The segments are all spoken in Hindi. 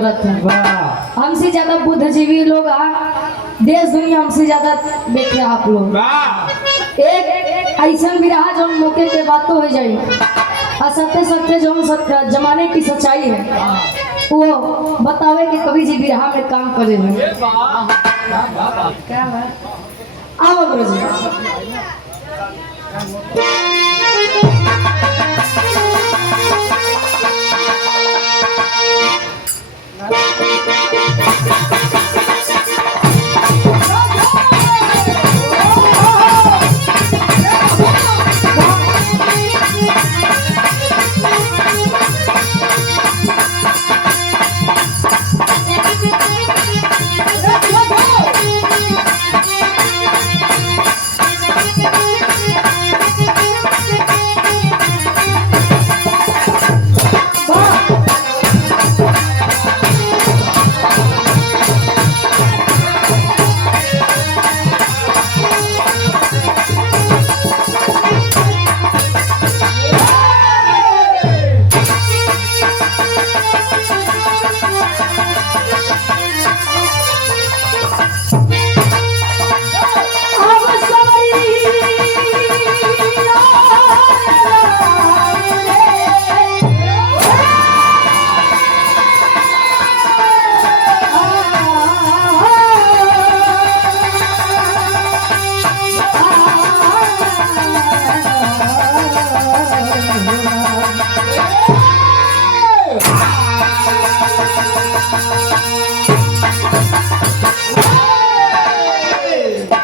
करत है। हमसे ज्यादा बुद्धिजीवी लोग देश दुनिया हमसे ज्यादा देखे आप लोग। एक ऐसा विराह जो मौके पे बात तो हो जाए सत्य सत्य जो जमाने की सच्चाई है वो बतावे कि कभी जी विराह में काम करे क्या आओ गुरु जी।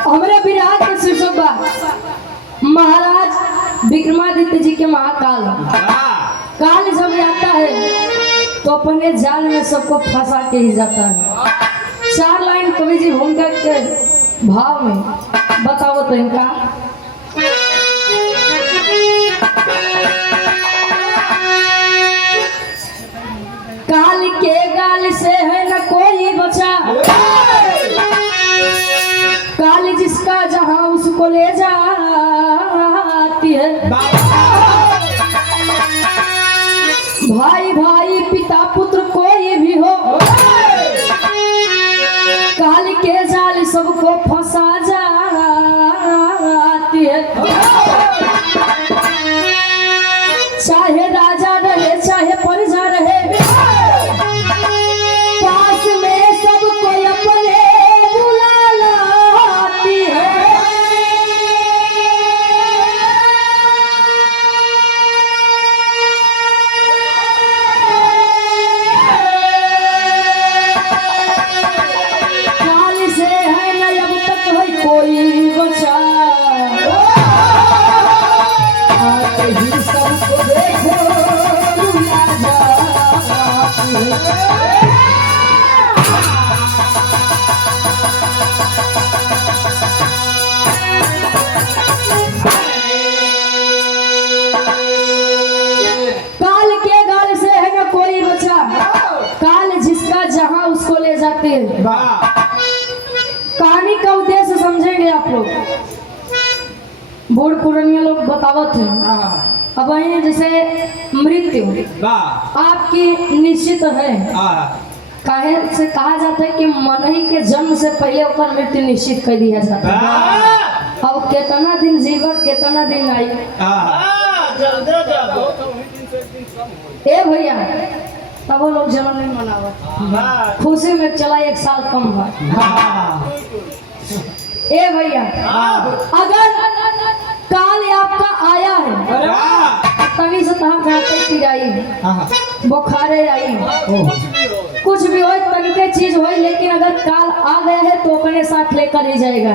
हमारे विराट के शीर्षक महाराज विक्रमादित्य जी के महाकाल। काल जब आता है तो अपने जाल में सबको फंसा के ही जाता है। 4 लाइन कवि जी भूमिका के भाव में बताओ तो इनका। काल के गाल से है न कोई बचा, काल जिसका जहां उसको ले जाती है। भाई भाई पिता पुत्र कोई भी हो, काल के जाल सबको फंसा जाती है। चाहे राजा रहे चाहे प्रजा रहे, पास में सबको अपने बुला लाती है। काल से है न अब तक है कोई बचा, आते ही सबको देखो बुला जाती है। काल के गाल से है ना कोई बचा, काल जिसका जहां उसको ले जाते हैं। कहानी का उद्देश्य समझेंगे आप लोग। बूढ़ पुरानिया लोग बतावत हैं अब ये जैसे मृत्यु आपकी निश्चित है। काहे से कहा जाता है कि मनई के जन्म से पहले ऊपर मृत्यु निश्चित कर दिया जाता है। अब कितना दिन जीवन कितना दिन आई ए भैया तब वो लोग जन्म नहीं मनावा, खुशी में चला 1 साल कम हुआ। ए भैया अगर काल आपका आया है तभी से पिराई बुखारे आई कुछ भी हो तरीके चीज हो, लेकिन अगर काल आ गया है तो अपने साथ लेकर ही जाएगा।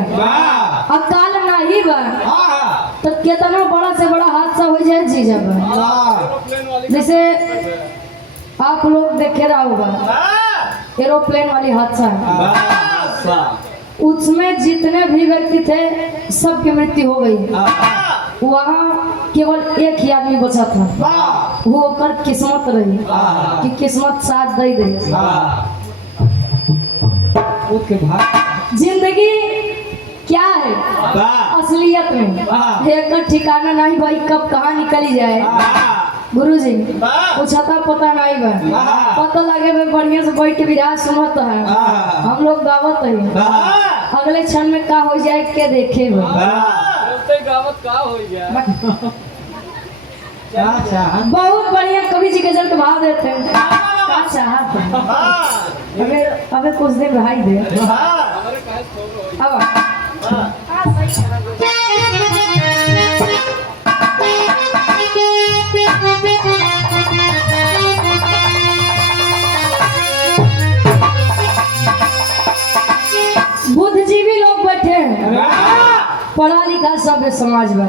अब काल ना ही बा तो कितना बड़ा से बड़ा हादसा हो जाए जी जब जैसे आप लोग देखे रहा होगा एरोप्लेन वाली हादसा है, उसमें जितने भी व्यक्ति थे सबकी मृत्यु हो गई। वहाँ केवल एक ही आदमी बचा था, वो कर किस्मत रही कि किस्मत साथ दे दे। जिंदगी क्या है असलियत में एक ठिकाना नहीं भाई, कब कहाँ निकली जाए। गुरुजी पूछता पता नहीं बा पता लगे में बढ़िया से बैठ के विराज सुनत है हम लोग गावत है अगले क्षण में का हो जाए के देखे हो गावत का हो जाए बहुत बढ़िया कवि जी के जल भाव देते हैं का चाहत है अबे कुछ दिन रहाई दे अब बुद्धिजीवी लोग बैठे हैं पढ़ा लिखा सब समाज में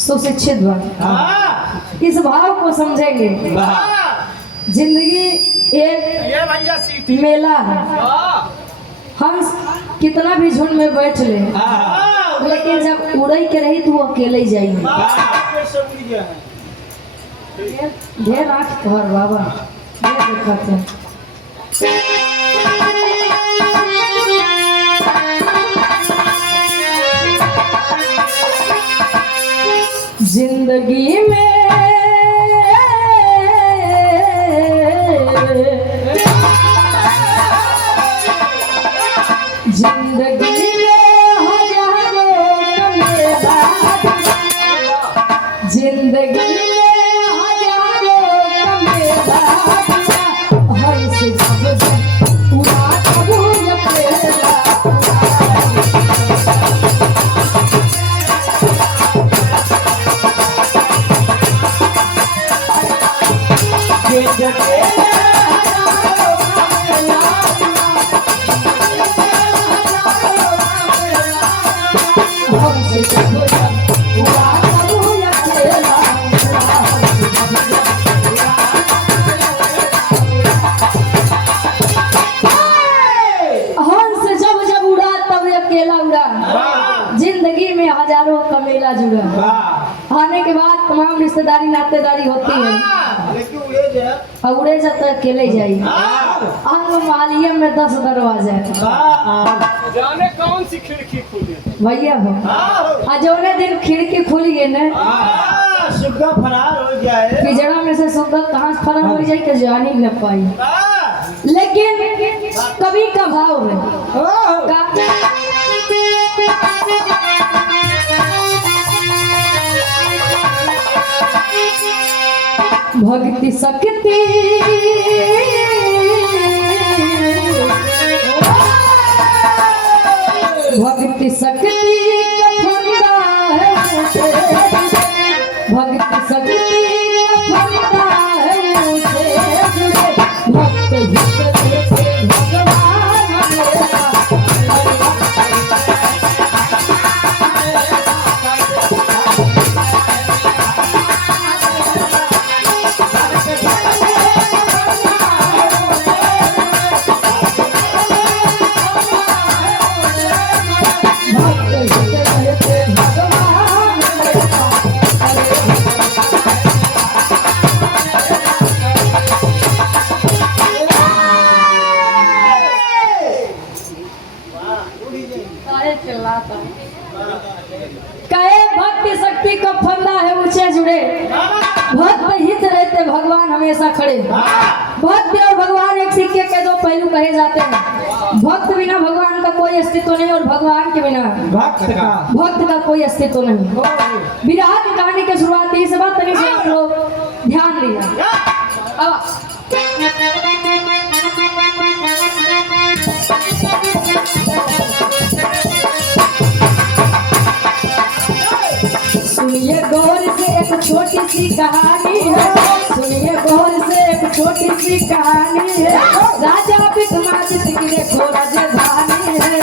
सुशिक्षित बन इस भाव को समझेंगे जिंदगी एक मेला है हम कितना भी झुंड में बैठ ले लेकिन जब उड़ई के रही तो वो अकेले ही जाएंगे ढेर आँख तोहर बाबा ढेर देखते हैं जिंदगी में जिंदगी में हजारों मेला जिंदगी में हजारों मेला हर से पूरा कबूल मेला जिंदगी में हजारों का मेला जुड़ा आने के बाद तमाम रिश्तेदारी नातेदारी होती है और उड़े जब तक अकेले जाइए मालिया में 10 दरवाजे जाने कौन सी खिड़की खुली भैया हो जोने दिन खिड़की खुली है ना सुग्गा फरार हो जाए पिजड़ा में से सुग्गा कहाँ फरार हो जाए कि जानी न पाई लेकिन कभी का भाव है भक्ति शक्ति भक्ति शक्ति भक्ति शक्ति कहे भक्ति शक्ति का फंदा है ऊंचे जुड़े भक्त हित रहते भगवान हमेशा खड़े भक्त और भगवान एक सिक्के के दो पहलू कहे जाते हैं भक्त बिना भगवान का कोई अस्तित्व नहीं और भगवान के बिना भक्त का कोई अस्तित्व नहीं। विराट की कहानी की शुरुआत इस बात तक से आप लोग ध्यान दिया सुनिए गौर से एक छोटी सी कहानी है सुनिए गौर से एक छोटी सी कहानी है राजा विक्रमादित्य की देखो राजधानी है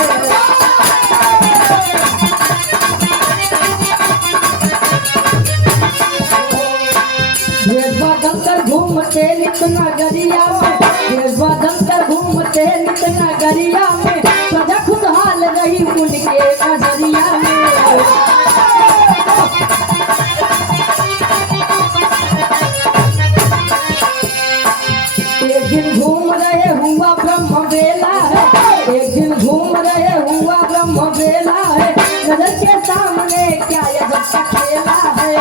ये बदल कर घूमते नित नगरिया में ये बदल कर घूमते नित नगरिया में सजा खुशहाल रही उनके नजरिया में एक दिन घूम रहे हुआ ब्रह्म बेला है एक दिन घूम रहे हुआ ब्रह्म बेला है नजर के सामने क्या ये जब का खेला है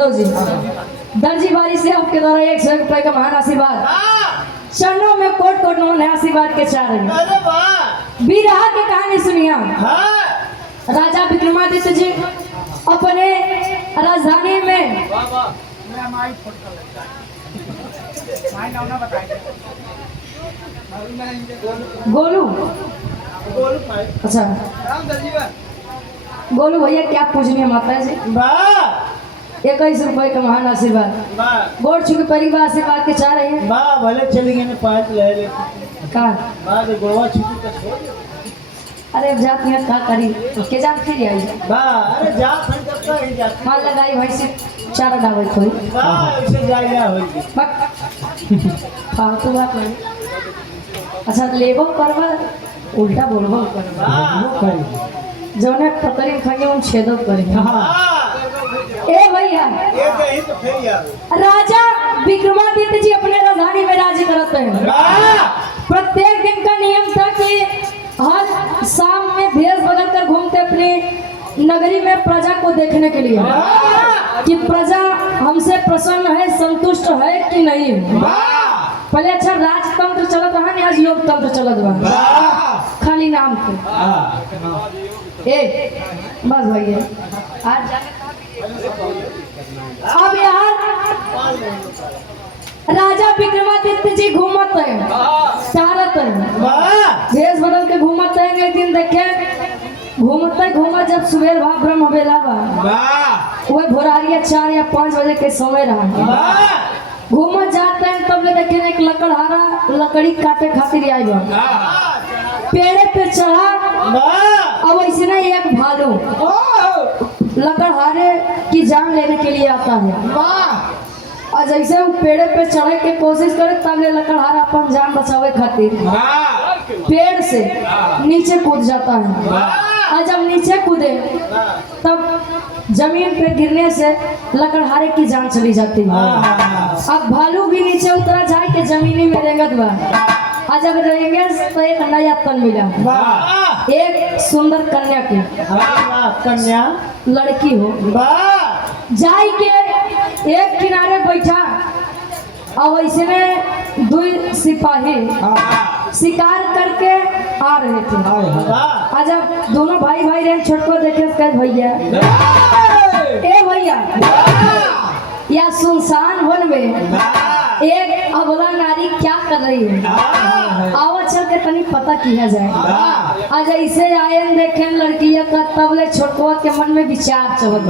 यादव जी दर्जी बारी से आपके द्वारा 100 रुपए का महान आशीर्वाद चरणों में कोट कोट नमन है आशीर्वाद के चार अरे वाह बिरहा की कहानी सुनिया हाँ राजा विक्रमादित्य जी अपने राजधानी में गोलू बोल भाई अच्छा गोलू भैया क्या पूजनीय माता जी वाह 21 रुपए का महान आशीर्वाद वाह गोड़ छुके परिवार आशीर्वाद के चाह रहे हैं वाह भले चली गई ने पाँच ले ले का बाद गोवा छुट्टी का छोड़ अरे अब जाती है का करी के जान फिर आई वाह अरे जा फिर कब का ही जाती माल लगाई भाई से चारा डावे कोई वाह ऐसे जाया होगी फालतू बात नहीं अच्छा लेबो करवा उल्टा बोलबो करवा जौने पकड़ी खाएंगे उन छेदो करेंगे ए भैया ये कहीं तो फिर यार राजा विक्रमादित्य जी अपने राजधानी में राज्य करते हैं वाह प्रत्येक दिन का नियम था कि हर शाम में भेष बदल कर घूमते अपनी नगरी में प्रजा को देखने के लिए कि प्रजा हमसे प्रसन्न है संतुष्ट है कि नहीं पहले अच्छा राजतंत्र चलत रहा नहीं आज लोकतंत्र चलत रहा खाली नाम पे ए बस भैया आज अब यार राजा विक्रमादित्य जी घूमत है चारत है वाह भेष बदल के घूमत है एक दिन देखे घूमते घूमत जब सुबह भाव ब्रह्म बेला बा वाह वह भोरारिया 4 या 5 बजे के समय रहा वाह घूमत जाते हैं तब ले देखे एक लकड़हारा लकड़ी काटे खातिर आई बा पेड़े पे चढ़ा वाह अब ऐसे नहीं एक भालू लकड़हारे की जान लेने के लिए आता है वाह और जैसे वो पेड़े पे चढ़े के कोशिश करे तब ले लकड़हारा अपन जान बचावे खातिर पेड़ से नीचे कूद जाता है और जब नीचे कूदे तब जमीन पे गिरने से लकड़हारे की जान चली जाती है अब भालू भी नीचे उतरा जाए के जमीनी में रेंगत बा और जब रेंगे तो एक नया तन मिला वाह एक सुंदर कन्या की वाह कन्या लड़की हो वाह जाई के एक किनारे बैठा और वैसे में 2 सिपाही शिकार करके आ रहे थे वाह आज अब दोनों भाई भाई रहे छोटको देखे कह भैया ए भैया या सुनसान वन में एक अबला नारी क्या कर रही है आवा चल के तनी पता किया जाए आज ऐसे आए देखे लड़किया का तबले छोटकुआ के मन में विचार चलत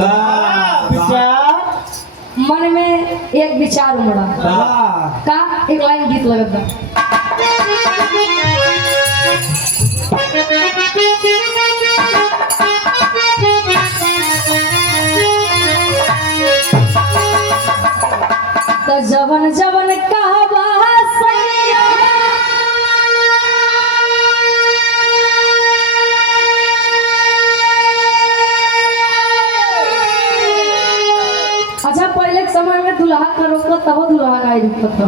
विचार मन में एक विचार उमड़ा का एक लाइन गीत लगत बा तो जवन जवन कहवा सैया अच्छा पहले के समय में दुल्हा का रोकता तब दुल्हा का ही रुकता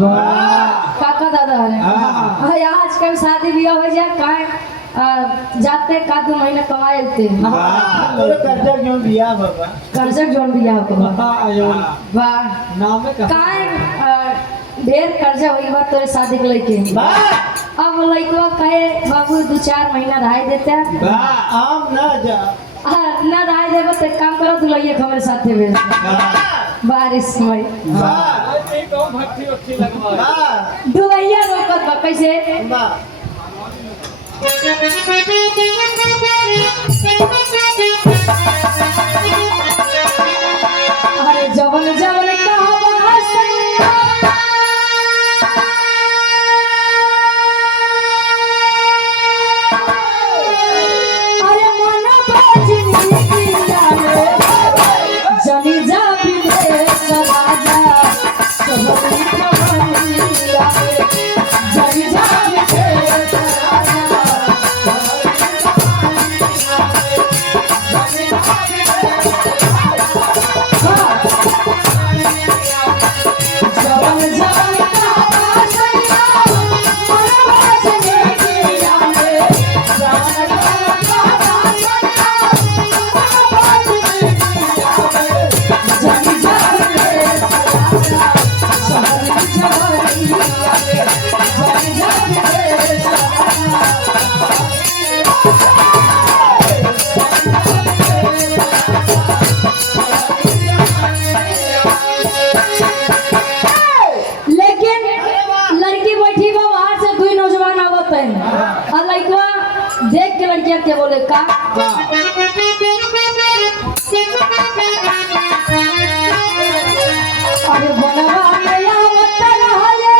काका दादा है आज कल शादी ब्याह हो जाए काहे जाते का 2 महीना कमाए थे तोरे कर्जा क्यों दिया बाबा कर्जा जोन बियाह को वाह नाम में काहे ढेर कर्जा होई बा तोरे शादी के लेके वाह अब लइकवा कहे बाबू 2-4 महीना रह देते वाह आम ना जा ना रह देबे तो काम करो दुलैया हमारे साथे में बारिश में वाह एक और भट्टी उठी लगवा वाह दुलैया रोकत बा कैसे वाह अरे जवन जवन कहवा सैया अरे मन बाजनी किया रे जनी जा विदेश राजा सबरी खबरिया रे जनी जा विदेश राजा सबरी खबरिया रे लेकिन लड़की बैठी बा बाहर से दुई नौजवान आवत है और लड़का देख के लड़किया के बोले का अरे बनवा में आवत रहले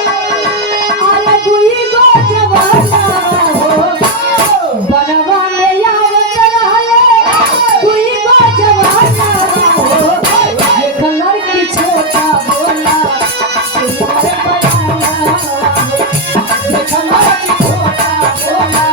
अरे दुई गो जवाना हो बनवा में आवत रहले दुई गो जवाना हो देख लड़की छोटा बोला सुंदर बयाना देख लड़की छोटा बोला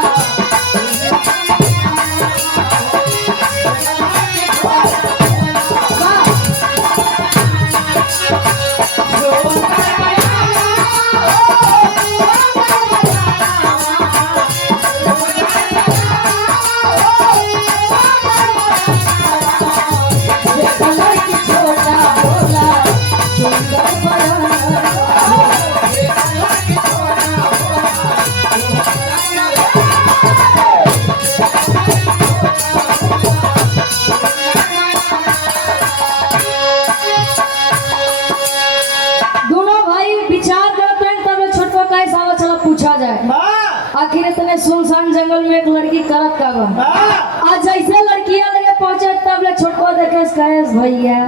दोनों भाई विचार करते हैं तब छोटको का हिसाब चला पूछा जाए आखिर इतने सुनसान जंगल में एक लड़की करत का बा आज जैसे लड़कियां लगे पहुंचे तब ले छोटको देखे कहे भैया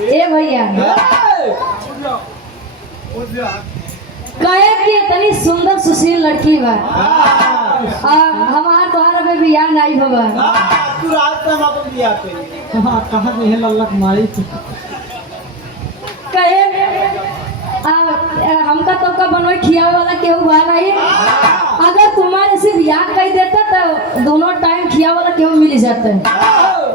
ए भैया कहे कि इतनी सुंदर सुशील लड़की बा हमार तोहरा में बियाह नहीं होगा तू रात में हम अपन बियाह पे कहां नहीं है लल्लक मारी कहे हमका तो का बनोई खियावे वाला केहू बा नहीं अगर तुम्हारे से बियाह कर देता तो दोनों टाइम खियावे वाला केहू मिल जाता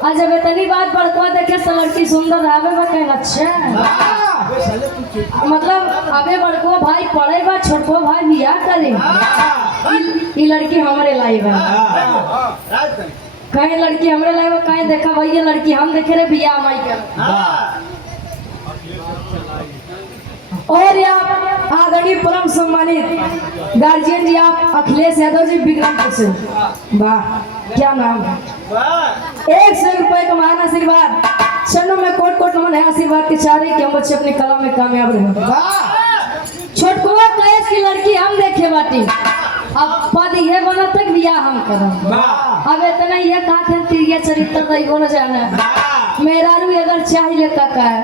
आज जब इतनी बात बड़का देखे तो लड़की सुंदर आवे बा कहे अच्छा मतलब अबे बड़को भाई पढ़े बा छोटको भाई बियाह करे ई लड़की हमारे लाई बा कहे लड़की हमरे लाई बा कहे देखा भैया लड़की हम देखे रे बियाह माई के और आप आदरणीय परम सम्मानित गार्जियन जी आप अखिलेश यादव जी विक्रमपुर से वाह क्या नाम है 100 रुपए का महान आशीर्वाद चरणों में कोट कोट नमन है आशीर्वाद के चारे कि हम बच्चे अपने कला में कामयाब रहे छोटकुआ कलेश की लड़की हम देखे बाटी अब पद ये बना तक बियाह हम करम अब इतना ये कहा थे तिरिया चरित्र नहीं बोला जाना मेरा रू अगर चाहिए काका है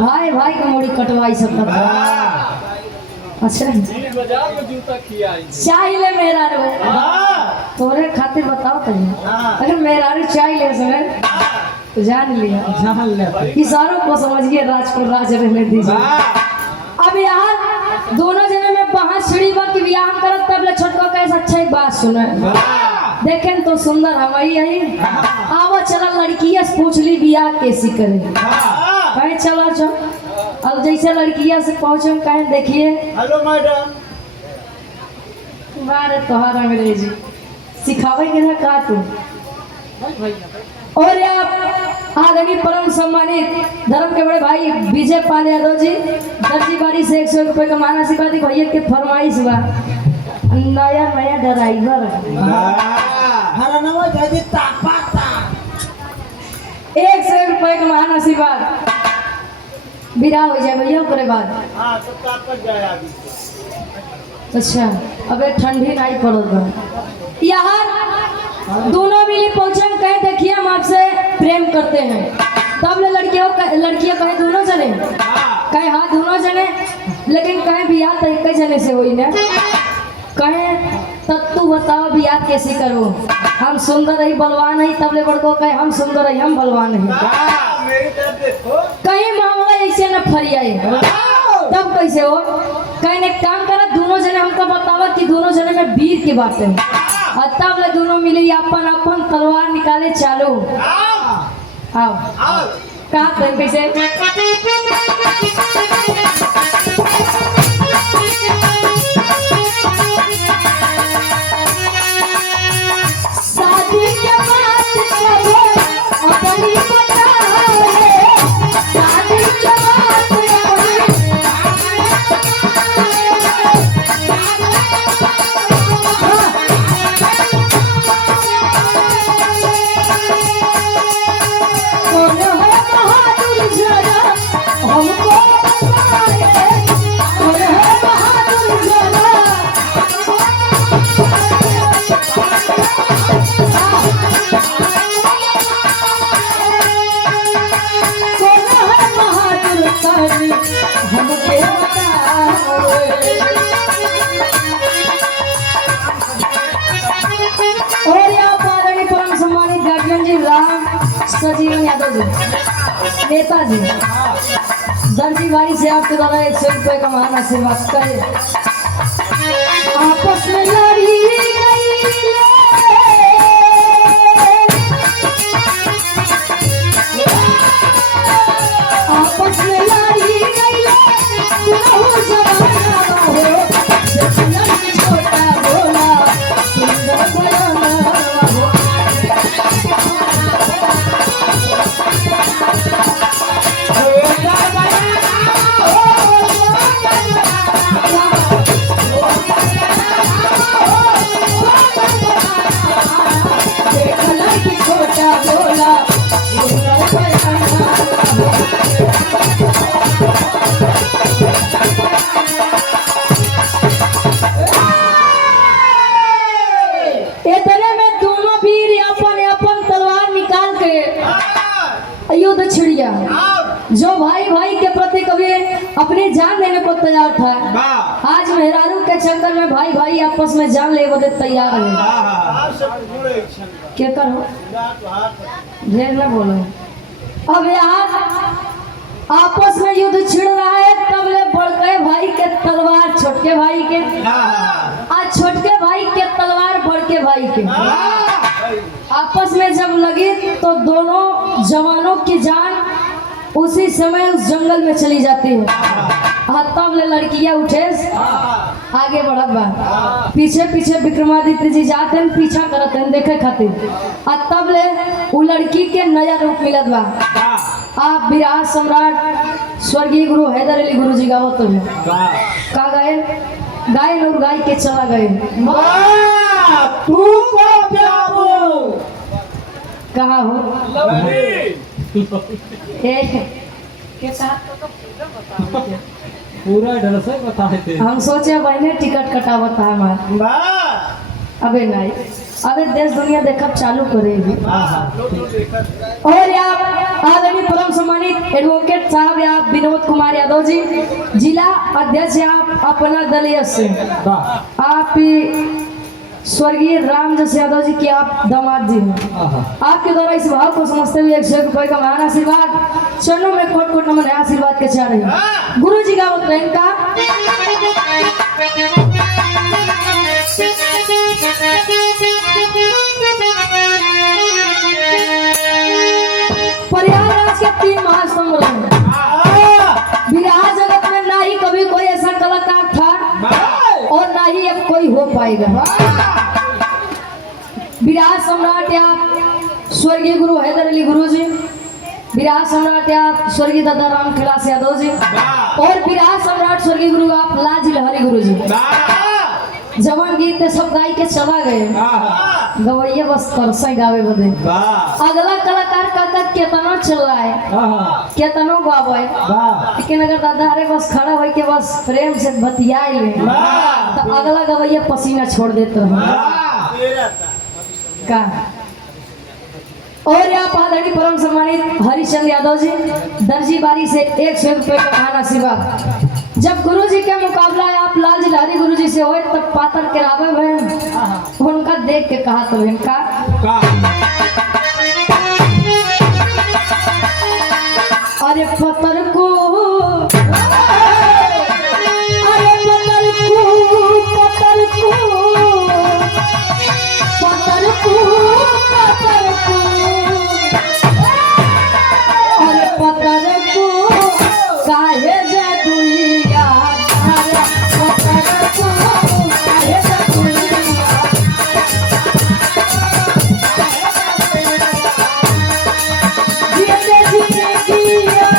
भाई भाई का मोड़ी कटवाई सब अच्छा बाजार में जूता खिया चाहिए मेरा रू तोरे खातिर बताओ तनी अगर मेरा रू चाहिए समय तो जान लिया इशारों को समझिए राज को राज रहने दीजिए अब यार दोनों जने में पांच सीढ़ी बा की बियाह हम करत तब ले छोटको कैसा अच्छा एक बात सुने देखें तो सुंदर हवाई यही आवा चला लड़किया से पूछ ली बियाह कैसी करे कहे चला चो अब जैसे लड़किया से पहुंचे कहे देखिए हेलो मैडम तुम्हारे तोहरा अंग्रेजी सिखावे के ना का तू और आप आदरणीय परम सम्मानित धर्म के बड़े भाई विजय पाल यादव जी दर्जी बारी से 100 रुपए का माना सिपाही भैया के फरमाइश बा नया नया ड्राइवर हरा नवा जादी तापाता 100 रुपए का महान आशीर्वाद विदा हो जाए भैया ओकरे बाद हां तो तापत जाए अभी अच्छा अबे ठंडी नहीं पड़त बा यहाँ दोनों मिली पहुंचे कहे देखिए हम आपसे प्रेम करते हैं तब ले लड़कियों कहे दोनों जने कहे हाँ दोनों जने लेकिन कहे बियाह तो एक जने से हुई ना कहे तब तू बताओ बियाह कैसे करो हम सुंदर रही बलवान नहीं तब ले बड़को कहे हम सुंदर रही हम बलवान नहीं मेरी तरफ देखो कहीं मामला ऐसे न फरियाए तब कैसे हो कहीं एक काम करा दोनों जने हमको बतावा कि दोनों जने में वीर की बात है और तब ले दोनों मिले अपन अपन तलवार निकाले चालो आओ कहा कर कैसे शादी के बाद अपनी बता नेताजी दर्जी बारी से आपके द्वारा 100 रुपए का महान आशीर्वाद करे। आपस में लड़ी आपस में लड़ी छोटा बोला सुंदर बयाना छोटा बोला इतने में दोनों वीर अपन अपन तलवार निकाल के युद्ध छिड़िया। जो भाई भाई के प्रति कभी अपनी जान देने को तैयार था, आज मेहरारू के चक्कर में भाई भाई आपस में जान ले बदे तैयार है। क्या करो ढेर न बोलो। अब यार आपस में युद्ध छिड़ रहा है, तब ले बड़के भाई के तलवार छोटके भाई के, आज छोटके भाई के तलवार बड़के भाई के आपस में जब लगी तो दोनों जवानों की जान उसी समय उस जंगल में चली जाती है। तब ले लड़कियां उठे आगे बढ़त बा, पीछे पीछे विक्रमादित्य जी जाते हैं, पीछा करते हैं देखे खातिर। तब ले वो लड़की के नया रूप मिलत बा। आप विराट सम्राट स्वर्गीय गुरु हैदर अली गुरु जी गावत हो का गए गाय और गाय के चला गए। तू कहाँ हो पूरा डर से बताए थे। हम सोचे बहने टिकट कटावत है हमारे। अबे नहीं, अबे देश दुनिया देखब चालू करेगी। और आप आदरणीय परम सम्मानित एडवोकेट साहब आप विनोद कुमार यादव जी, जिला अध्यक्ष आप अपना दलीय से, आप स्वर्गीय रामजस यादव जी की आप दामाद जी हैं। आपके द्वारा इस भाव को समझते हुए 100 रुपए का महान आशीर्वाद चरणों में कोट कोट नमन आशीर्वाद के चाह रही है। गुरु जी का प्रेम का प्रयागराज के 3 महास्तंभ बिहार जगत में ना ही कभी कोई ऐसा कलाकार था और ना ही अब कोई हो पाएगा। विराट सम्राट या स्वर्गीय गुरु हैदर अली गुरु जी, विराट सम्राट या स्वर्गीय दादा राम कैलाश यादव जी, और विराट सम्राट स्वर्गीय गुरु आप लाज लहरी गुरु जी। जवान गीत सब गाय के चला गए, गवैया बस तरसा गावे बदे। अगला कलाकार का केतना चल रहा है, केतनो गावे, लेकिन अगर दादा रे बस खड़ा हो के बस प्रेम से बतियाए तो अगला गवैया पसीना छोड़ देते हैं का। और यहाँ आदरणीय परम सम्मानित हरिचंद यादव जी दर्जी बारी से 100 रुपए का महान आशीर्वाद। जब गुरु जी के मुकाबला आप लाल जी लहरी गुरु जी से हो तब पातर के रावे बहन उनका देख के कहा तो इनका अरे पतर को अरे पतर को पतर को पतर को पतर को अरे पतर को काहे जादुइया पतर को काहे जादुइया जीते जीते जिया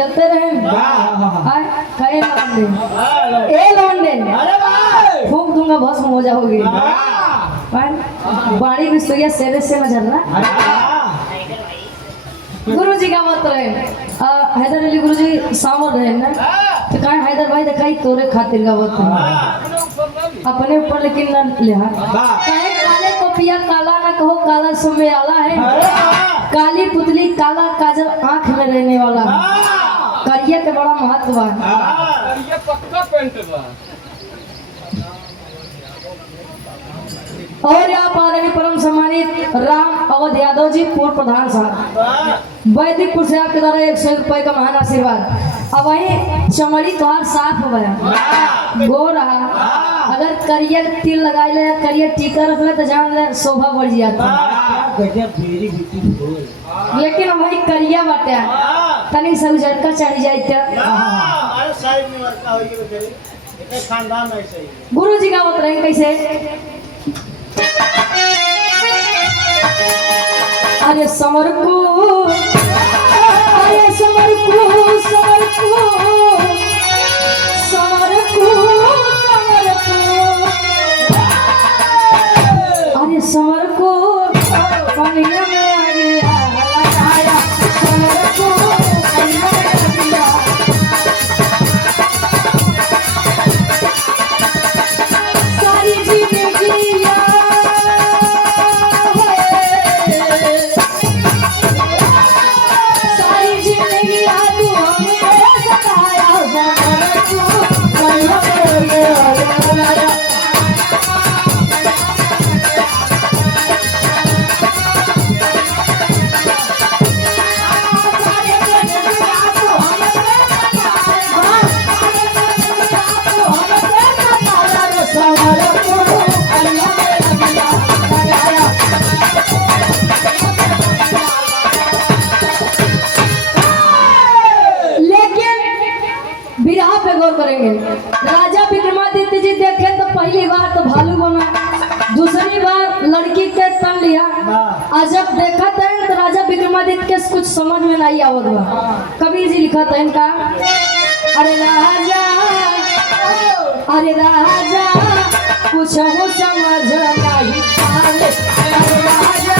खेलते रहे आए कहे लौंडे ए लौंडे फूंक दूंगा भस्म हो जाओगे बाड़ी बिस्तुया सेरे से नजर ना गुरु जी का बात रहे हैदर अली गुरु जी सामर रहे ना तो कहा हैदर भाई दिखाई तोरे खातिर का बात अपने ऊपर लेकिन न ले कहे काले को पिया काला ना कहो काला सो में आला है काली पुतली काला काजल आंख में रहने वाला करिया के बड़ा महत्व है ये पक्का पेंट बा और यहाँ आदरणीय परम सम्मानित राम अवध यादव जी पूर्व प्रधान साहब वैदिकपुर से आपके द्वारा 100 रुपए का महान आशीर्वाद। अब वही चमड़ी तोहार साफ हो गया गो रहा अगर करियर तिल लगाई ले करियर टीका रख ले तो जान ले शोभा बढ़ जाता लेकिन वही करिया बाटे तनी सब झटका चढ़ जाए गुरु जी का बत रहे कैसे अरे समर को अरे समर को समर को समर को समर को अरे समर को कन्हैया में आ गया लगाया समर को कन्हैया में आ गया सारी जिंदगी करेंगे। राजा विक्रमादित्य जी देखे तो पहली बार तो भालू बना, दूसरी बार लड़की के तन लिया, और जब देखा तो राजा विक्रमादित्य के कुछ समझ में नहीं आवत बा। कबीर जी लिखा था इनका, अरे राजा कुछ हो समझ नहीं आवे, अरे राजा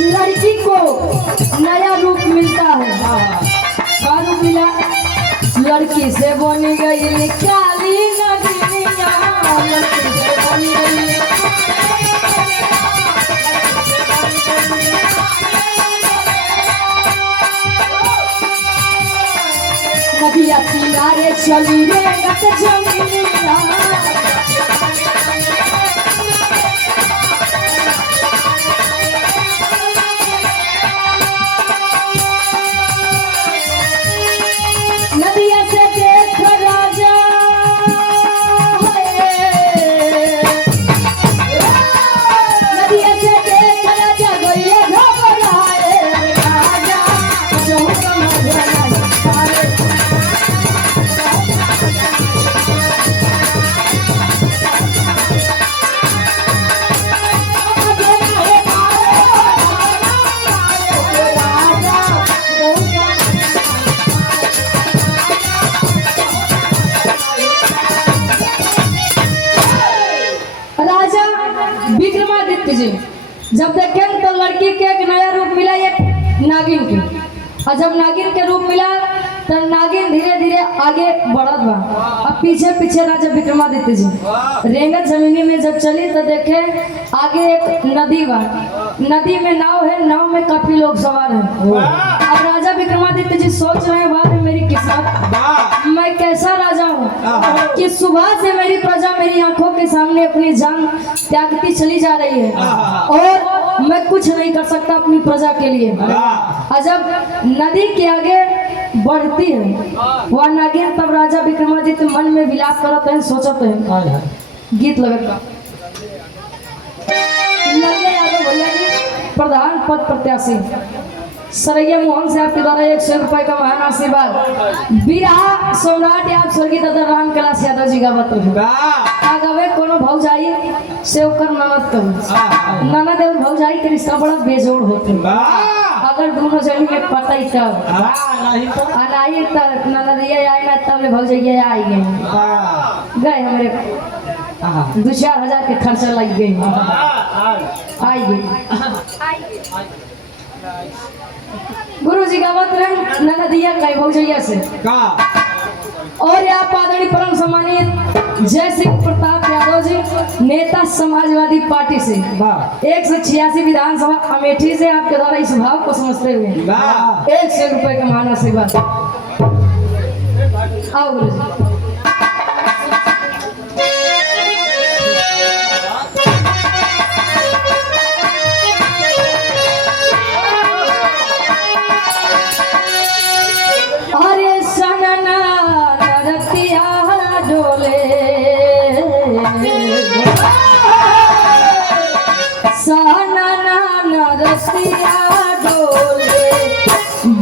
लड़की को नया रूप मिलता है। क्या रूप मिला? लड़की से बनी गई काली नगरिया, लड़की से बनी गई नदिया किनारे चली रे गत जमीनिया, नदिया से देख राजा नदिया से देख राजा गइया घबराए, राजा जो समझ नहीं पाए। राजा विक्रमादित्य जी जब देखे तो लड़की के एक नया रूप मिला, ये नागिन के, और जब नागिन के रूप मिला तो नागिन धीरे धीरे आगे बढ़त बा। अब पीछे पीछे राजा विक्रमादित्य जी रेंगत जमीनी में जब चली तो देखे आगे एक नदी बा, नदी में नाव है, नाव में काफी लोग सवार हैं। अब राजा विक्रमादित्य जी सोच रहे हैं बाद में मेरी किस्मत, मैं कैसा राजा हूँ कि सुबह से मेरी प्रजा मेरी आंखों के सामने अपनी जान त्यागती चली जा रही है, और मैं कुछ नहीं कर सकता अपनी प्रजा के लिए। और जब नदी के आगे बढ़ती है वह नागिन, तब राजा विक्रमादित्य मन में विलाप करते हैं, सोचते हैं। गीत लगता लगे यादव भैया जी प्रधान पद प्रत्याशी सरैया मोहन से आपके द्वारा 100 रुपए का महान आशीर्वाद। बिरहा सम्राट आप स्वर्गीय दादा राम कैलाश यादव जी का बता आगवे कोनो भौजाई से ओकर ननद कभी ननद और भौजाई के रिश्ता बड़ा बेजोड़ होते। अगर दोनों जनी में पता तब नहीं तो ननदिया आई ना तब ले भौजाइया आई गए हमरे 2-4 हजार के खर्चा लग गई आई गई। गुरु जी का वत ननदिया कई भौजैया से और यहाँ आदरणीय परम सम्मानित जय सिंह प्रताप यादव जी नेता समाजवादी पार्टी से 186 विधानसभा अमेठी से आपके द्वारा इस भाव को समझते हुए 100 रुपए का महान आशीर्वाद। आओ गुरु जी।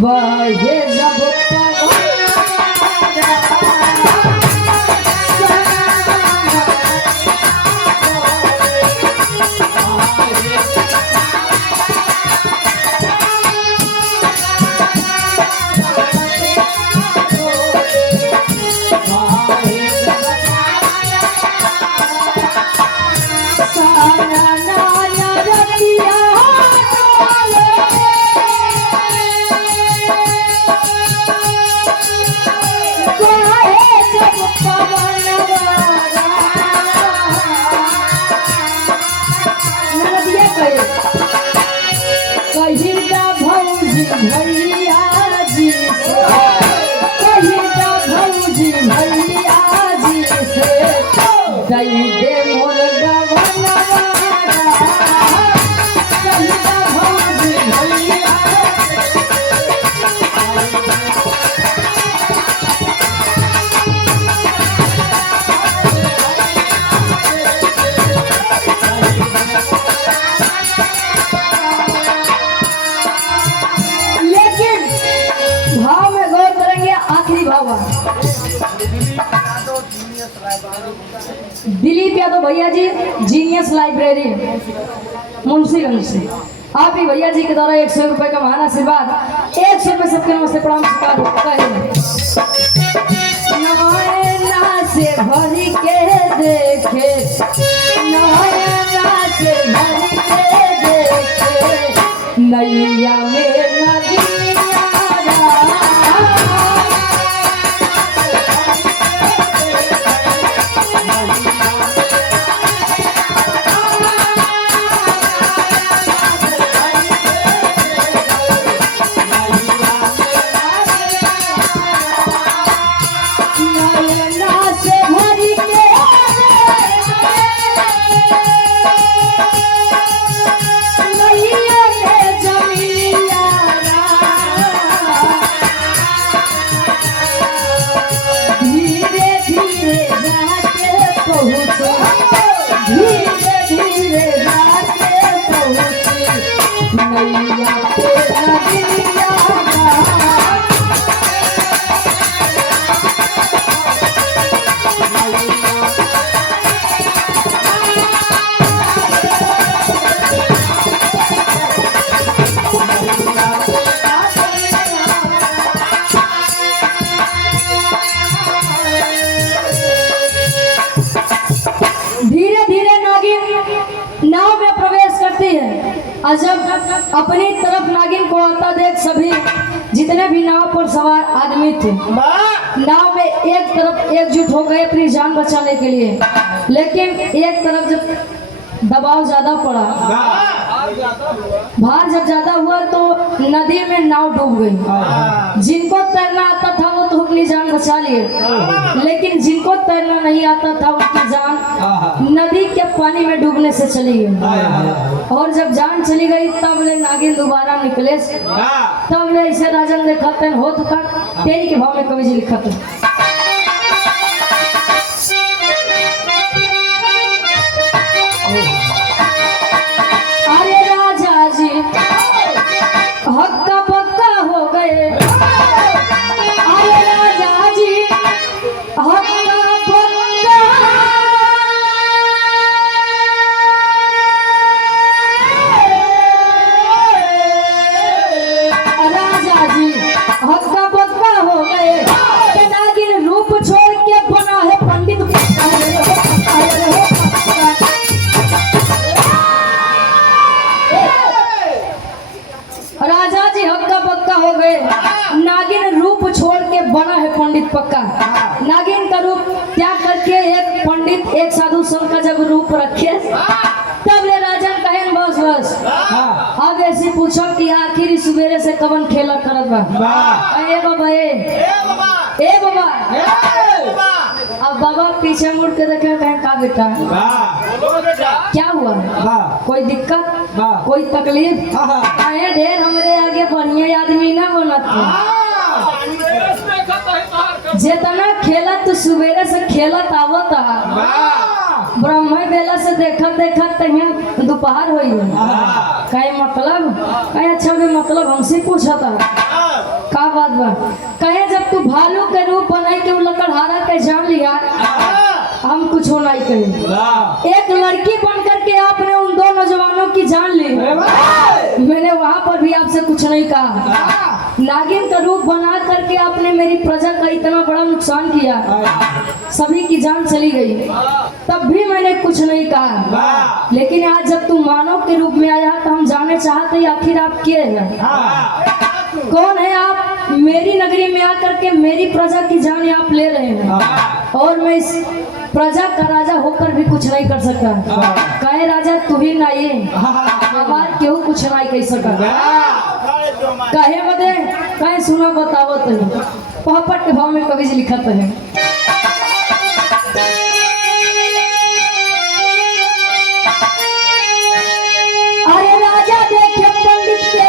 बाहे जब दिलीप यादव भैया जी जीनियस लाइब्रेरी मुंशीगंज से आप ही भैया जी के द्वारा 100 रुपए का महान आशीर्वाद। 100 रुपए सबके नमस्ते प्रणाम से भरी के देखे से भरी के देखे नैया में जब अपनी तरफ नागिन को आता देख सभी जितने भी नाव पर सवार आदमी थे नाव में एक तरफ एकजुट हो गए अपनी जान बचाने के लिए, लेकिन एक तरफ जब दबाव ज्यादा पड़ा भार जब ज्यादा हुआ तो नदी में नाव डूब गई। जिनको तैरना आता था वो तो अपनी जान बचा लिए, लेकिन जिनको तैरना नहीं आता था उनकी जान नदी के पानी में डूबने से चली गई। और जब जान चली गई तब ले नागिन दोबारा निकले, तब ले इसे राजन देखा हो तो तेरी के भाव में कवि जी लिखा था। अरे राजा जी हक्का पक्का हो गए, अरे राजा जी हक्का पक्का, राजा जी हक्का पक्का हो गए, नागिन रूप छोड़ के बना है पंडित। राजा जी हक्का पक्का हो गए, नागिन रूप छोड़ के बना है पंडित पक्का। नागिन का रूप त्याग करके एक पंडित एक साधु संत का जब रूप रखे तब ले राजन कहे बस बस अब ऐसे पूछो कि आखिर सवेरे से कवन खेला करत बा। ए बाबा ए बाबा अब बाबा पीछे मुड़ के देखे कहें का बेटा क्या हुआ, कोई दिक्कत कोई तकलीफ, कहे ढेर हमरे आगे बढ़िया आदमी ना बनत जितना खेलत तो सवेरे से खेलत आवत ब्रह्म बेला से देखत देखत तहिया दोपहर हो कहे मतलब कहे अच्छा भी मतलब हमसे पूछा था का बात बा। कहे जब तू भालू के रूप बनाई के लकड़हारा के जान लिया हम कुछ हो नहीं कहे, एक लड़की बन करके आपने उन दो नौजवानों की जान ली, मैंने वहां पर भी आपसे कुछ नहीं कहा। नागिन का रूप बना करके आपने मेरी प्रजा का इतना बड़ा नुकसान किया, सभी की जान चली गई, तब भी मैंने कुछ नहीं कहा। लेकिन आज जब तू मानव के रूप में आया तो हम जानना चाहते हैं आखिर आप क्या है, कौन है आप? मेरी नगरी में आकर के मेरी प्रजा की जान आप ले रहे हैं और मैं इस प्रजा का राजा होकर भी कुछ नहीं कर सकता। कहे राजा तू ही नहीं बात क्यों कुछ नहीं कह सका, कहे बदे कहे सुना बतावत है पहपट के भाव में कवि जी लिखत है। अरे राजा देखे पंडित के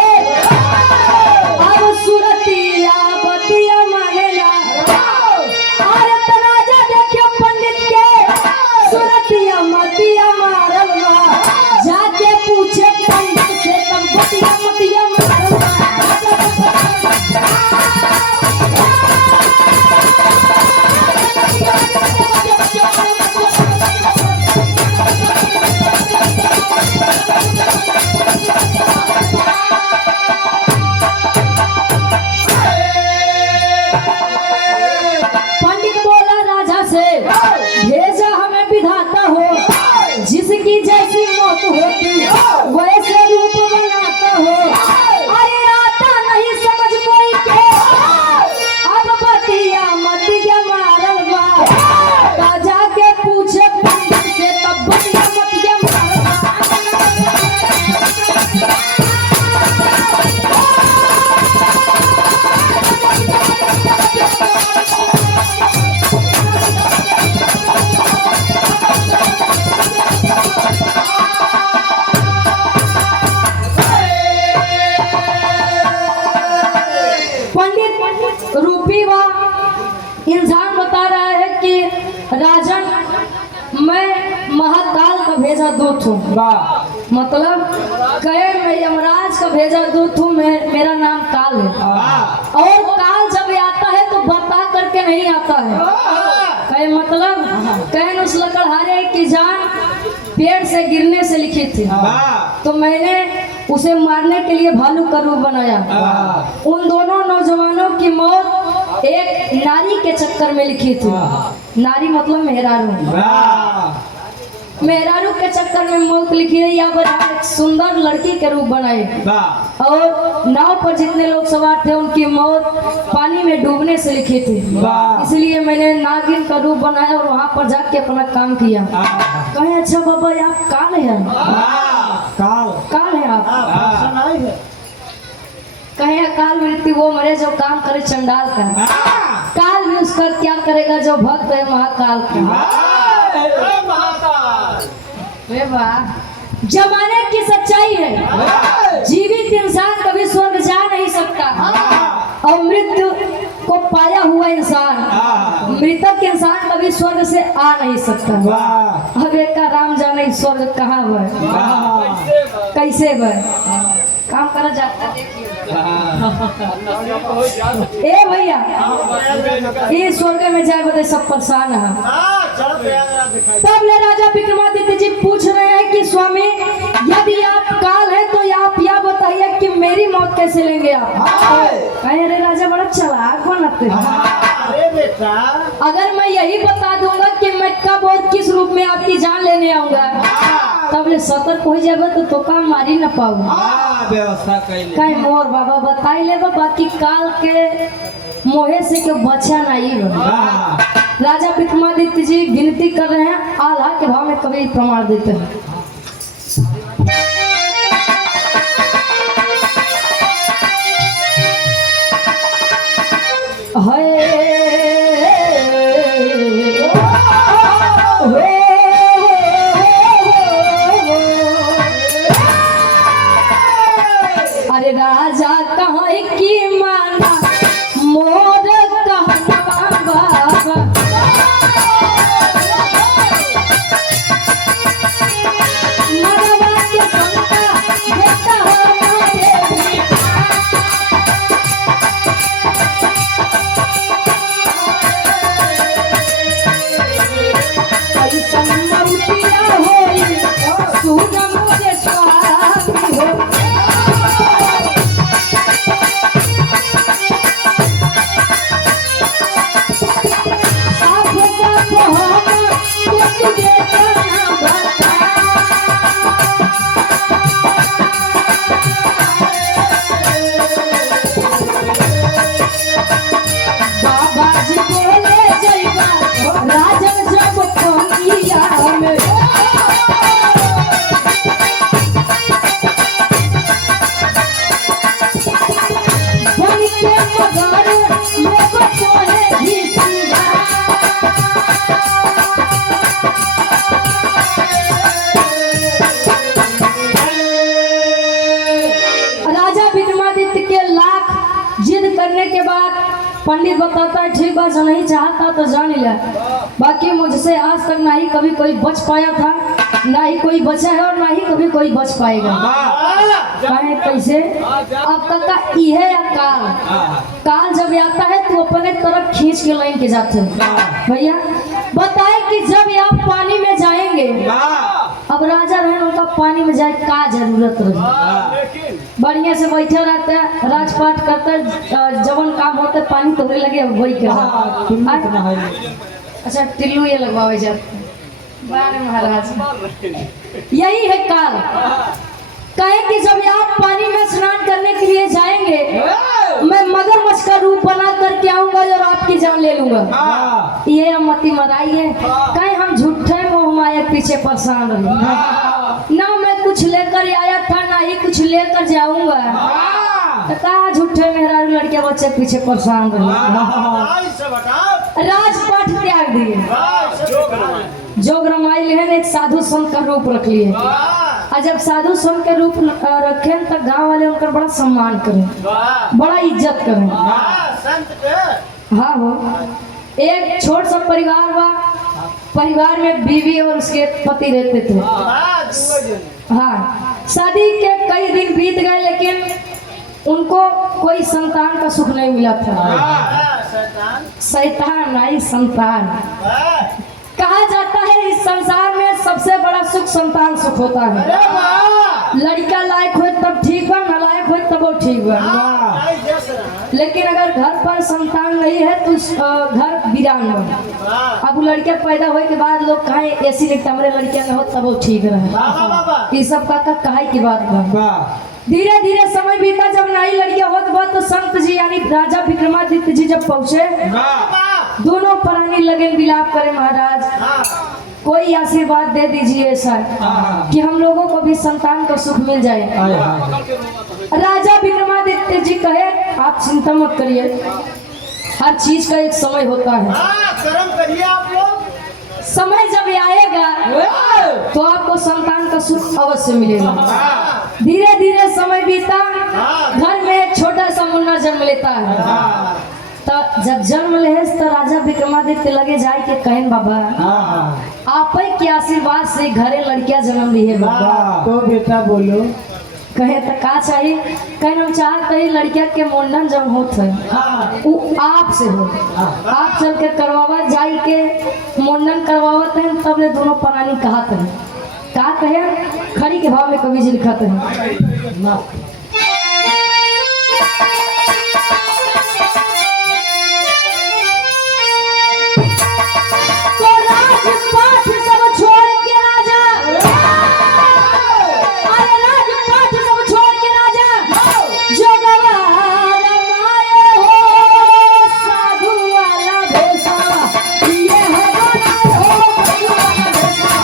अब सूरतिया बतिया मानेला, अरे तो राजा देखे पंडित के सूरतिया मतिया मारलवा, जाके पूछे पंडित से तब बतिया मतिया मारलवा। जिसकी जैसी मौत होती वैसे रूप बनाता हो, अरे आता नहीं समझ कोई के अब बतिया मतिया मारलवा, राजा के पूछे पंडित से तब बतिया मतिया मारलवा। रूपी वा इंसान बता रहा है कि राजन मैं महाकाल का भेजा दूत हूँ, मतलब कहे मैं यमराज का भेजा दूत हूँ, मेरा नाम काल है और काल जब आता है तो बता करके नहीं आता है। कहे मतलब कहे उस लकड़हारे की जान पेड़ से गिरने से लिखी थी, तो मैंने उसे मारने के लिए भालू का रूप बनाया। उन दोनों नौजवानों की मौत एक नारी के चक्कर में लिखी थी, नारी मतलब मेहरारू, मेहरारू के चक्कर में मौत लिखी है। यहाँ पर एक सुंदर लड़की के रूप बनाए और नाव पर जितने लोग सवार थे उनकी मौत पानी में डूबने से लिखी थी, इसलिए मैंने नागिन का रूप बनाया और वहाँ पर जाके अपना काम किया। कहे अच्छा बाबा आप काल है, काल है आप? कहे अकाल मृत्यु वो मरे जो काम करे चंडाल का, काल उसका क्या करेगा जो भक्त है महाकाल का। अरे वाह, जमाने की सच्चाई है, जीवित इंसान कभी स्वर्ग जा नहीं सकता और मृत्यु को पाया हुआ इंसान, मृतक इंसान कभी स्वर्ग से आ नहीं सकता। अब एक का राम जाने स्वर्ग कहाँ है, कैसे है, काम करा जाता देखिए। ए भैया, ये स्वर्ग में जाए बदे सब परेशान है। तब ले राजा विक्रमादित्य जी पूछ रहे हैं कि स्वामी यदि आप काल है तो आप यह बताइए कि मेरी मौत कैसे लेंगे आप। कहे अरे राजा बड़ा चालाक बनाते हैं। अरे बेटा, अगर मैं यही बता दूंगा कि मैं कब और किस रूप में आपकी जान लेने आऊंगा, तब ले सतर्क हो जाए तो काम मारी न पाऊंगा। व्यवस्था कहीं मोर बाबा बताई ले, बाकी काल के मोहे से क्यों बचा नहीं बना। राजा विक्रमादित्य जी गिनती कर रहे हैं, आल्हा के भाव में कभी प्रमाण देते हैं। अरे राजा कहाँ की माना मोर कहना बाबा, मरवा के संता बेटा हमारे ऐसा मौतिया होई सुगम के स्वामी हो। बाबा जी बोले जइबा राजन जब खोनिया में, बन के मगर लोग कोहे ही संगा। राजा विक्रमादित्य के लाख जिद करने के बाद पंडित बताता है ठीक बात नहीं चाहता तो जान लिया, बाकी मुझसे आज तक ना ही कभी कोई बच पाया था, ना ही कोई बचा है और ना ही कभी कोई बच पाएगा। कहे कैसे, अब तक का यह या काल, काल जब आता है तो अपने तरफ खींच के लाइन के जाते हैं। भैया बताए कि जब आप पानी में जाएंगे, अब राजा रहे उनका पानी में जाए का जरूरत रही, बढ़िया से बैठे रहते हैं, राजपाट करते, जवन काम होते पानी तोड़ने लगे वही कर। अच्छा टिल्लू ये लगवाए जाते बारे महाराज, यही है काल। कहे कि जब आप पानी में स्नान करने के लिए जाएंगे, मैं मगरमच्छ का रूप बना करके आऊंगा और आपकी जान ले लूंगा। ये मती मराई है। कहे हम झूठे मोह माया पीछे परेशान रहे, ना मैं कुछ लेकर आया था ना ही कुछ लेकर जाऊंगा, तो कहा झूठे मेहरा लड़के बच्चे पीछे परेशान रहे। राजपाट त्याग दिए, जोग रामायण लेन एक साधु संत का रूप रख लिए, और जब साधु संत के रूप रखे तब गांव वाले उनका बड़ा सम्मान करें, बड़ा इज्जत करें। हाँ हो, एक छोट सा परिवार हुआ, परिवार में बीवी और उसके पति रहते थे। हाँ, शादी के कई दिन बीत गए लेकिन उनको कोई संतान का सुख नहीं मिला था। शैतान नहीं संतान। कहा जाता है इस संसार में सबसे बड़ा सुख संतान सुख होता है। लड़का लायक हो तब ठीक बा, नालायक हो तब वो ठीक बा। लेकिन अगर घर पर संतान नहीं है तो घर वीरान बा। अब लड़के पैदा होने के बाद लोग कहे ऐसी नहीं कमरे लड़कियां न हो तब वो ठीक रहे। ये सब का कहा की बात बा। धीरे धीरे समय बीता, जब नई लड़कियां होत बा तो संत जी यानी राजा विक्रमादित्य जी जब पहुंचे, दोनों प्राणी लगे विलाप करे, महाराज कोई आशीर्वाद दे दीजिए सर कि हम लोगों को भी संतान का सुख मिल जाए। राजा विक्रमादित्य जी कहे आप चिंता मत करिए, हर चीज का एक समय होता है। कर्म करिए आप लोग। समय जब आएगा तो आपको संतान का सुख अवश्य मिलेगा। धीरे धीरे समय बीता, घर में एक छोटा सा मुन्ना जन्म लेता है। तो जब जन्म ले तो राजा विक्रमादित्य लगे जाए के कहन बाबा आप के आशीर्वाद से घरे लड़कियां जन्म ली है बाबा। तो बेटा बोलो। कहे तो का चाहिए? कहे हम चाहते हैं लड़किया के मुंडन जब होते है वो आप से हो, आप चल के करवावा जाई के मुंडन करवावत हैं तब ले दोनों प्राणी कहते हैं का कहे खड़ी के भाव में कवि जी लिखते हैं। तो राजपाट सब छोड़ के राजा, अरे राजपाट सब छोड़ के राजा जो गवार माए हो साधु वाला भेषा, ये है बनाए हो साधु वाला भेषा।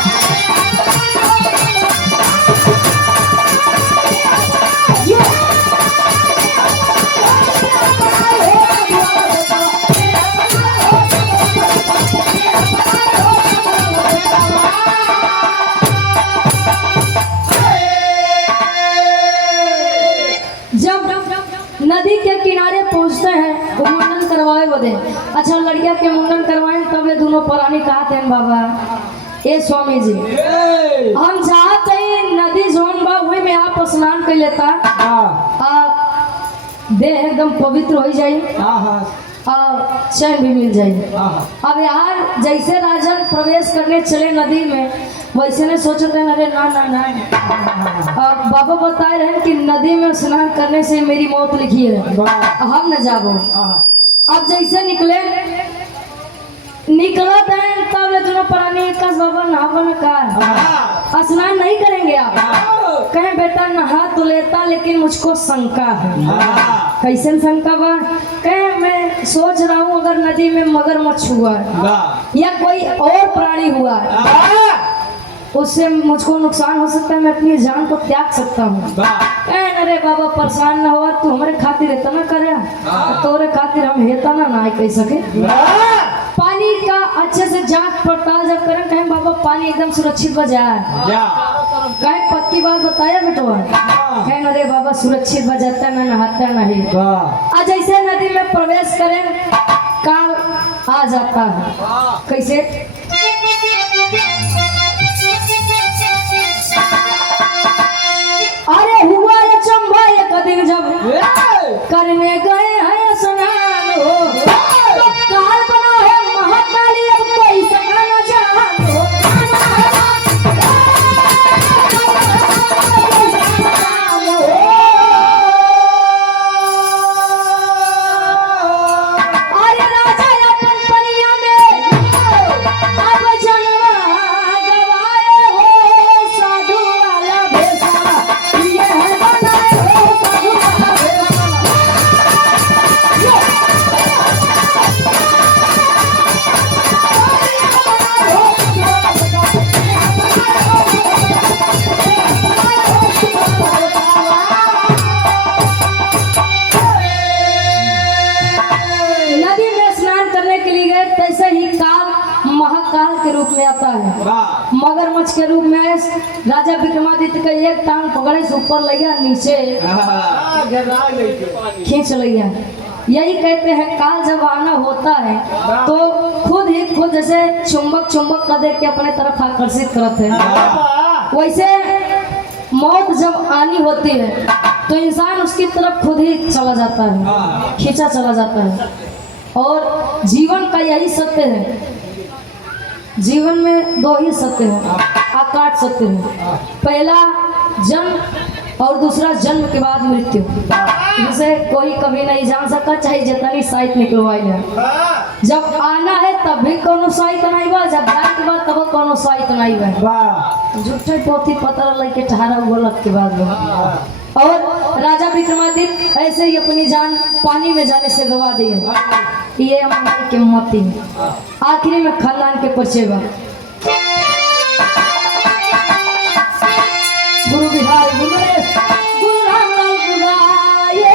नदी के किनारे पहुंचते हैं वो मुंडन करवाए बदे। अच्छा लड़किया के मुंडन करवाए तब ये दोनों प्राणी कहते हैं बाबा ए स्वामी जी हम चाहते हैं नदी जोन बा वही में आप स्नान कर लेता देह एकदम पवित्र हो जाए और चैन भी मिल जाए। अब यार जैसे राजन प्रवेश करने चले नदी में वैसे ने सोचते हैं अरे ना ना ना और बाबा बताए रहे कि नदी में स्नान करने से मेरी मौत लिखी है हम न जाबो। अब जैसे निकलत हैं तब ले दोनों प्राणी कस बाबा नहावन का स्नान नहीं करेंगे आप? कहें बेटा नहा तो लेता लेकिन मुझको शंका है। कैसे शंका बा? कहें मैं सोच रहा हूँ अगर नदी में मगरमच्छ हुआ या कोई और प्राणी हुआ उससे मुझको नुकसान हो सकता है, मैं अपनी जान को त्याग सकता हूँ। अरे बाबा परेशान ना हुआ तू हमारे खातिर इतना करे तोरे खातिर हम हेता ना कह सके। पानी का अच्छे से जांच पड़ताल जब करें कहें बाबा पानी एकदम सुरक्षित बजाए कहें पक्की बात बताया बेटवा? कहें अरे बाबा सुरक्षित बजाता ना नहाता नहीं। आज जैसे नदी में प्रवेश करें काल आ जाता है। कैसे? अरे हुआ ये चंबा एक दिन जब करने गए हैं स्नान हो तो काल बना है महाकाली अब कोई सका न जान हो। अरे राजा अपन परिया में अब जनवा गवाए हो साधु वाला भेषा, ये है बनाए हो साधु वाला भेषा। नदी में स्नान करने के लिए गए तैसे ही काल महाकाल के रूप में आता है। मगरमच्छ के रूप में राजा विक्रमादित्य का एक टांग पकड़े से ऊपर लिया नीचे खींच लिया। यही कहते हैं काल जब आना होता है तो खुद ही खुद जैसे चुंबक का देख के अपने तरफ आकर्षित करते हैं, वैसे मौत जब आनी होती है तो इंसान उसकी तरफ खुद ही चला जाता है, खींचा चला जाता है। और जीवन का यही सत्य है, जीवन में दो ही सत्य है, आकाट सत्य है। पहला जन्म और दूसरा जन्म के बाद मृत्यु, जिसे कोई कभी नहीं जान सकता चाहे जितनी साइट निकलवाई है। जब आना है तब भी कोनो साइट नहीं बा, जब जाए के बाद तब कोनो साइट नहीं बा। झूठे पोथी पत्र लेके ठहरा बोलत के बाद और राजा विक्रमादित्य ऐसे ही अपनी जान पानी में जाने से गवा दिए। ये हमारे के मोती आखिरी में खानदान के परिचय बा। गुरु बिहारी गुरु रामलाल गुराये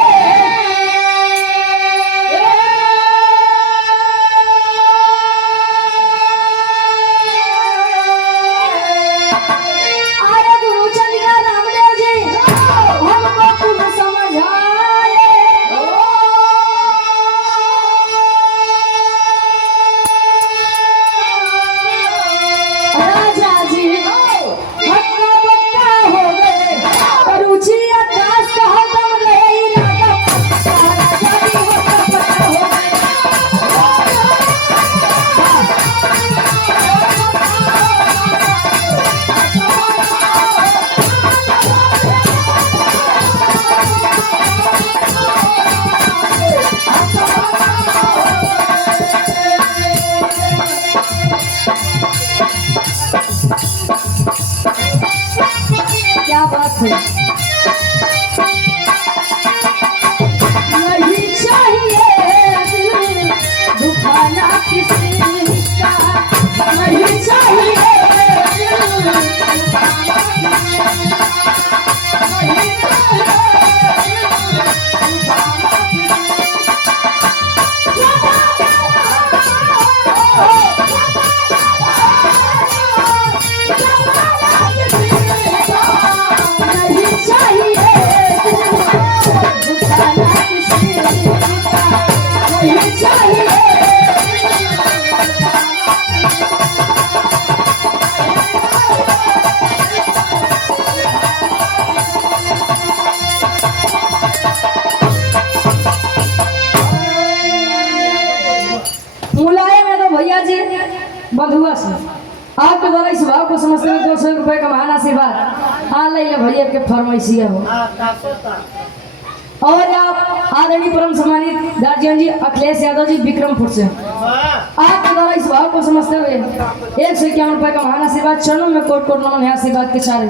आपके द्वारा इस भाव को समझते हुए 200 रुपए का महान आशीर्वाद ऑनलाइन भैया के फरमाइशी हो। और आप आदरणीय परम सम्मानित गार्जियन जी अखिलेश यादव जी विक्रमपुर से आपके द्वारा इस भाव को समझते हुए 151 रुपए का महान आशीर्वाद चरणों में कोट कोट नमन है आशीर्वाद के चारे